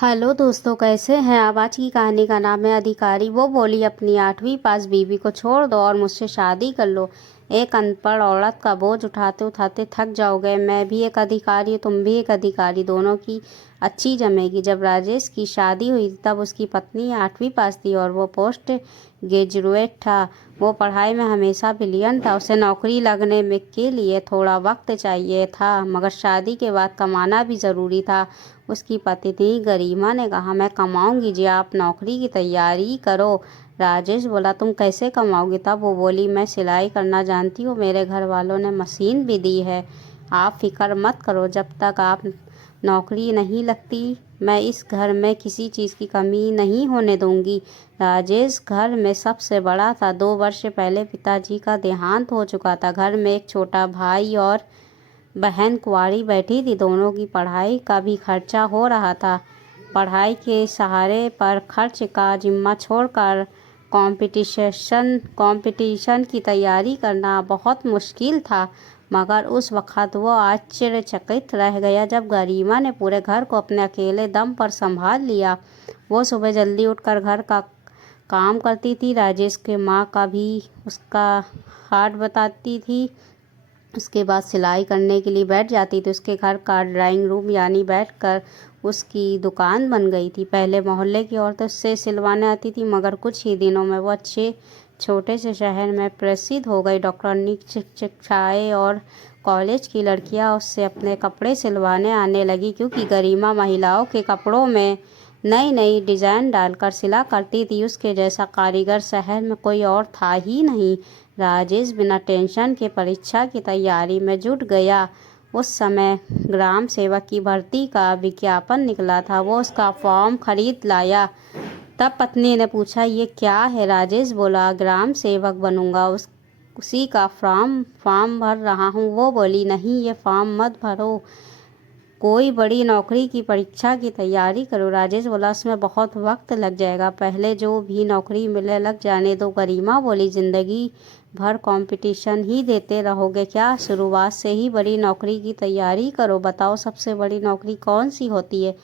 Hello दोस्तों, कैसे हैं आप। आज की कहानी का नाम है अधिकारी। वो बोली, अपनी 8वीं पास बीवी को छोड़ दो और मुझसे शादी कर लो। एक अनपढ़ औरत का बोझ उठाते उठाते थक जाओगे। मैं भी एक अधिकारी, तुम भी एक अधिकारी, दोनों की अच्छी जमेगी। जब राजेश की शादी हुई तब उसकी पत्नी 8वीं पास थी और वो पोस्ट ग्रेजुएट था। वो पढ़ाई में हमेशा ब्रिलियंट था। उसे नौकरी लगने में के लिए थोड़ा वक्त चाहिए था, मगर शादी के बाद कमाना भी ज़रूरी था। उसकी पत्नी गरिमा ने कहा, मैं कमाऊंगी जी, आप नौकरी की तैयारी करो। राजेश बोला, तुम कैसे कमाओगी। तब वो बोली, मैं सिलाई करना जानती हूँ, मेरे घर वालों ने मशीन भी दी है। आप फिक्र मत करो, जब तक आप नौकरी नहीं लगती मैं इस घर में किसी चीज़ की कमी नहीं होने दूंगी। राजेश घर में सबसे बड़ा था। 2 वर्ष पहले पिताजी का देहांत हो चुका था। घर में एक छोटा भाई और बहन कुंवारी बैठी थी। दोनों की पढ़ाई का भी खर्चा हो रहा था। पढ़ाई के सहारे पर खर्च का जिम्मा छोड़कर कंपटीशन की तैयारी करना बहुत मुश्किल था। मगर उस वक़्त वो आश्चर्यचकित रह गया जब गरिमा ने पूरे घर को अपने अकेले दम पर संभाल लिया। वो सुबह जल्दी उठकर घर का काम करती थी। राजेश के माँ का भी उसका हाथ बताती थी। उसके बाद सिलाई करने के लिए बैठ जाती थी। उसके घर का ड्राइंग रूम यानी बैठकर उसकी दुकान बन गई थी। पहले मोहल्ले की औरतें उससे सिलवाने आती थी, मगर कुछ ही दिनों में वो अच्छे छोटे से शहर में प्रसिद्ध हो गई। डॉक्टरनी, शिक्षाएँ और कॉलेज की लड़कियां उससे अपने कपड़े सिलवाने आने लगी, क्योंकि गरिमा महिलाओं के कपड़ों में नई नई डिज़ाइन डालकर सिला करती थी। उसके जैसा कारीगर शहर में कोई और था ही नहीं। राजेश बिना टेंशन के परीक्षा की तैयारी में जुट गया। उस समय ग्राम सेवक की भर्ती का विज्ञापन निकला था। वो उसका फॉर्म खरीद लाया। तब पत्नी ने पूछा, ये क्या है। राजेश बोला, ग्राम सेवक बनूंगा, उसी का फॉर्म भर रहा हूँ। वो बोली, नहीं, ये फॉर्म मत भरो, कोई बड़ी नौकरी की परीक्षा की तैयारी करो। राजेश बोला, उसमें बहुत वक्त लग जाएगा, पहले जो भी नौकरी मिले लग जाने दो। गरिमा बोली, जिंदगी भर कंपटीशन ही देते रहोगे क्या। शुरुआत से ही बड़ी नौकरी की तैयारी करो। बताओ, सबसे बड़ी नौकरी कौन सी होती है।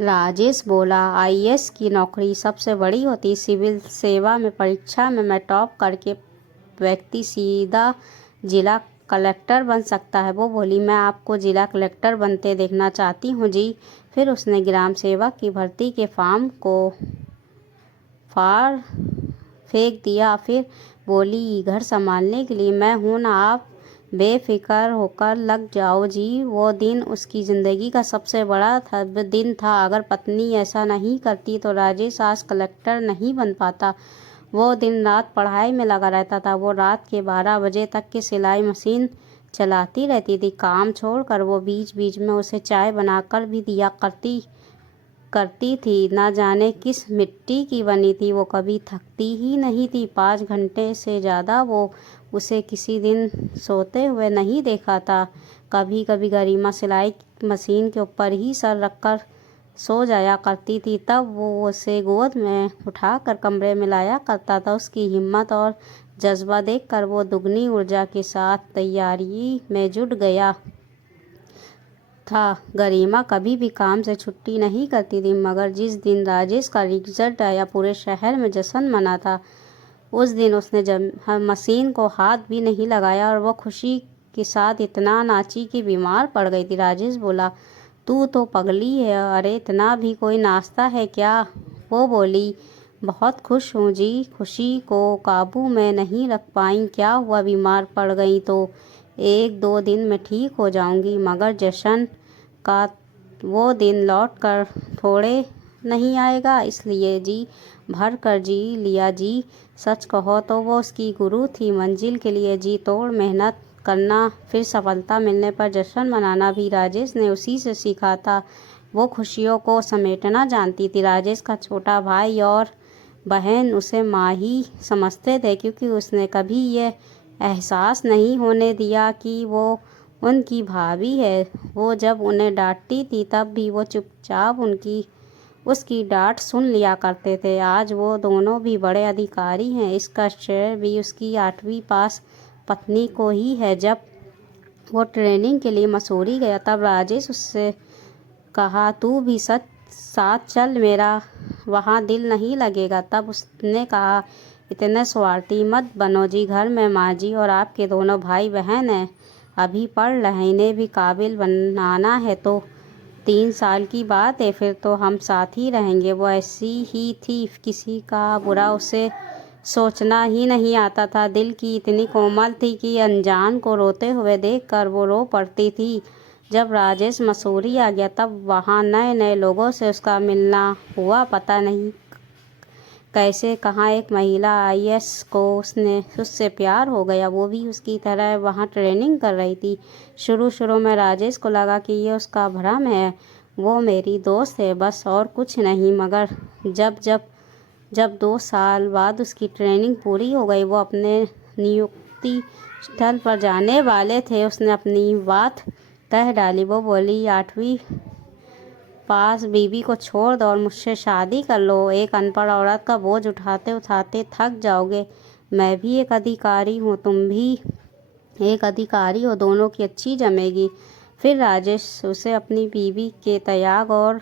राजेश बोला, आईएएस की नौकरी सबसे बड़ी होती। सिविल सेवा में परीक्षा में मैं टॉप करके व्यक्ति सीधा जिला कलेक्टर बन सकता है। वो बोली, मैं आपको जिला कलेक्टर बनते देखना चाहती हूँ जी। फिर उसने ग्राम सेवक की भर्ती के फॉर्म को फाड़ फेंक दिया। फिर बोली, घर संभालने के लिए मैं हूँ ना, आप बेफिक्र होकर लग जाओ जी। वो दिन उसकी ज़िंदगी का सबसे बड़ा दिन था। अगर पत्नी ऐसा नहीं करती तो राजेश आज कलेक्टर नहीं बन पाता। वो दिन रात पढ़ाई में लगा रहता था। वो रात के 12 बजे तक की सिलाई मशीन चलाती रहती थी। काम छोड़कर वो बीच बीच में उसे चाय बनाकर भी दिया करती थी। ना जाने किस मिट्टी की बनी थी, वो कभी थकती ही नहीं थी। 5 घंटे से ज़्यादा वो उसे किसी दिन सोते हुए नहीं देखा था। कभी कभी गरिमा सिलाई मशीन के ऊपर ही सर रखकर सो जाया करती थी। तब वो उसे गोद में उठाकर कमरे में लाया करता था। उसकी हिम्मत और जज्बा देखकर वो दुगनी ऊर्जा के साथ तैयारी में जुट गया था। गरिमा कभी भी काम से छुट्टी नहीं करती थी, मगर जिस दिन राजेश का रिजल्ट आया पूरे शहर में जश्न मना था। उस दिन उसने मशीन को हाथ भी नहीं लगाया और वो खुशी के साथ इतना नाची कि बीमार पड़ गई थी। राजेश बोला, तू तो पगली है, अरे इतना भी कोई नाश्ता है क्या। वो बोली, बहुत खुश हूँ जी। खुशी को काबू में नहीं रख पाई। क्या हुआ, बीमार पड़ गई तो 1-2 दिन में ठीक हो जाऊंगी, मगर जश्न का वो दिन लौट कर थोड़े नहीं आएगा, इसलिए जी भर कर जी लिया जी। सच कहो तो वो उसकी गुरु थी। मंजिल के लिए जी तोड़ मेहनत करना, फिर सफलता मिलने पर जश्न मनाना भी राजेश ने उसी से सीखा था। वो खुशियों को समेटना जानती थी। राजेश का छोटा भाई और बहन उसे माँ ही समझते थे, क्योंकि उसने कभी ये एहसास नहीं होने दिया कि वो उनकी भाभी है। वो जब उन्हें डांटती थी तब भी वो चुपचाप उसकी डांट सुन लिया करते थे। आज वो दोनों भी बड़े अधिकारी हैं। इसका श्रेय भी उसकी 8वीं पास पत्नी को ही है। जब वो ट्रेनिंग के लिए मसूरी गया तब राजेश उससे कहा, तू भी साथ चल, मेरा वहाँ दिल नहीं लगेगा। तब उसने कहा, इतने स्वार्थी मत बनो जी, घर में माँ जी और आपके दोनों भाई बहन हैं, अभी पढ़ रहे हैं, इन्हें भी काबिल बनाना है तो 3 साल की बात है, फिर तो हम साथ ही रहेंगे। वो ऐसी ही थी, किसी का बुरा उसे सोचना ही नहीं आता था। दिल की इतनी कोमल थी कि अनजान को रोते हुए देखकर वो रो पड़ती थी। जब राजेश मसूरी आ गया तब वहाँ नए नए लोगों से उसका मिलना हुआ। पता नहीं कैसे कहाँ एक महिला आईएएस को उससे प्यार हो गया, वो भी उसकी तरह वहाँ ट्रेनिंग कर रही थी। शुरू में राजेश को लगा कि ये उसका भ्रम है, वो मेरी दोस्त है बस और कुछ नहीं। मगर जब 2 साल बाद उसकी ट्रेनिंग पूरी हो गई, वो अपने नियुक्ति स्थल पर जाने वाले थे, उसने अपनी बात कह डाली। वो बोली, 8वीं पास बीवी को छोड़ दो और मुझसे शादी कर लो। एक अनपढ़ औरत का बोझ उठाते उठाते थक जाओगे। मैं भी एक अधिकारी हूँ, तुम भी एक अधिकारी हो, दोनों की अच्छी जमेगी। फिर राजेश उसे अपनी बीवी के त्याग और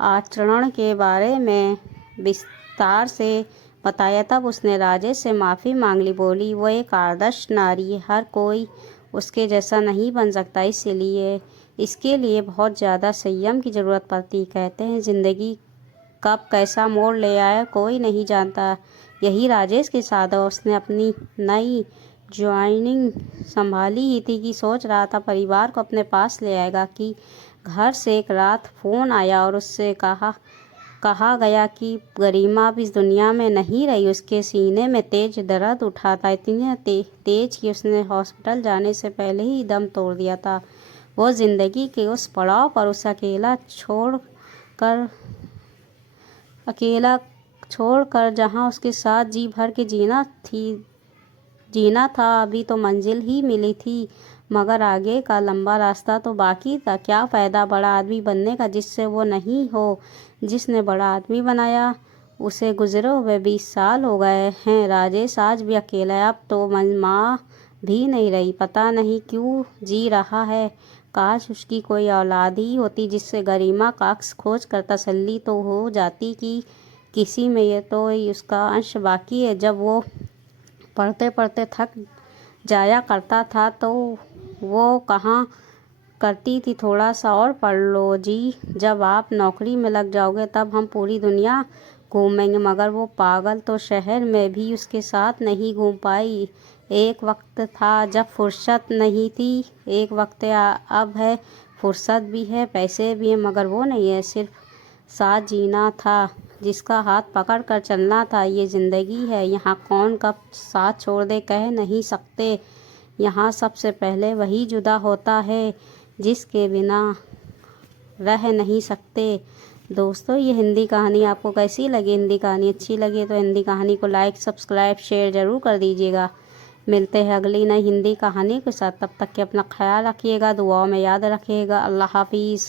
आचरण के बारे में विस्तार से बताया। तब उसने राजेश से माफ़ी मांग ली। बोली, वो एक आदर्श नारी है, हर कोई उसके जैसा नहीं बन सकता, इसके लिए बहुत ज़्यादा संयम की ज़रूरत पड़ती। कहते हैं ज़िंदगी कब कैसा मोड़ ले आए कोई नहीं जानता। यही राजेश के साथ उसने अपनी नई ज्वाइनिंग संभाली ही थी कि सोच रहा था परिवार को अपने पास ले आएगा कि घर से एक रात फ़ोन आया और उससे कहा गया कि गरिमा अब इस दुनिया में नहीं रही। उसके सीने में तेज दर्द उठा था, इतनी तेज कि उसने हॉस्पिटल जाने से पहले ही दम तोड़ दिया था। वो ज़िंदगी के उस पड़ाव पर उसे अकेला छोड़कर जहाँ उसके साथ जी भर के जीना था, अभी तो मंजिल ही मिली थी, मगर आगे का लंबा रास्ता तो बाकी था। क्या फ़ायदा बड़ा आदमी बनने का जिससे वो नहीं हो जिसने बड़ा आदमी बनाया। उसे गुजरे हुए 20 साल हो गए हैं। राजेश आज भी अकेला है, अब तो माँ भी नहीं रही, पता नहीं क्यों जी रहा है। काश उसकी कोई औलाद ही होती जिससे गरिमा का अक्स खोज कर तसल्ली तो हो जाती कि किसी में ये तो उसका अंश बाकी है। जब वो पढ़ते पढ़ते थक जाया करता था तो वो कहाँ करती थी, थोड़ा सा और पढ़ लो जी, जब आप नौकरी में लग जाओगे तब हम पूरी दुनिया घूमेंगे। मगर वो पागल तो शहर में भी उसके साथ नहीं घूम पाई। एक वक्त था जब फुर्सत नहीं थी, एक वक्त अब है, फुर्सत भी है, पैसे भी हैं, मगर वो नहीं है। सिर्फ साथ जीना था, जिसका हाथ पकड़ कर चलना था। ये ज़िंदगी है, यहाँ कौन कब साथ छोड़ दे कह नहीं सकते। यहाँ सबसे पहले वही जुदा होता है जिसके बिना रह नहीं सकते। दोस्तों, ये हिंदी कहानी आपको कैसी लगी? हिंदी कहानी अच्छी लगी तो हिंदी कहानी को लाइक सब्सक्राइब शेयर ज़रूर कर दीजिएगा। मिलते हैं अगली नई हिंदी कहानी के साथ, तब तक के अपना ख्याल रखिएगा, दुआओं में याद रखिएगा। अल्लाह हाफिज़।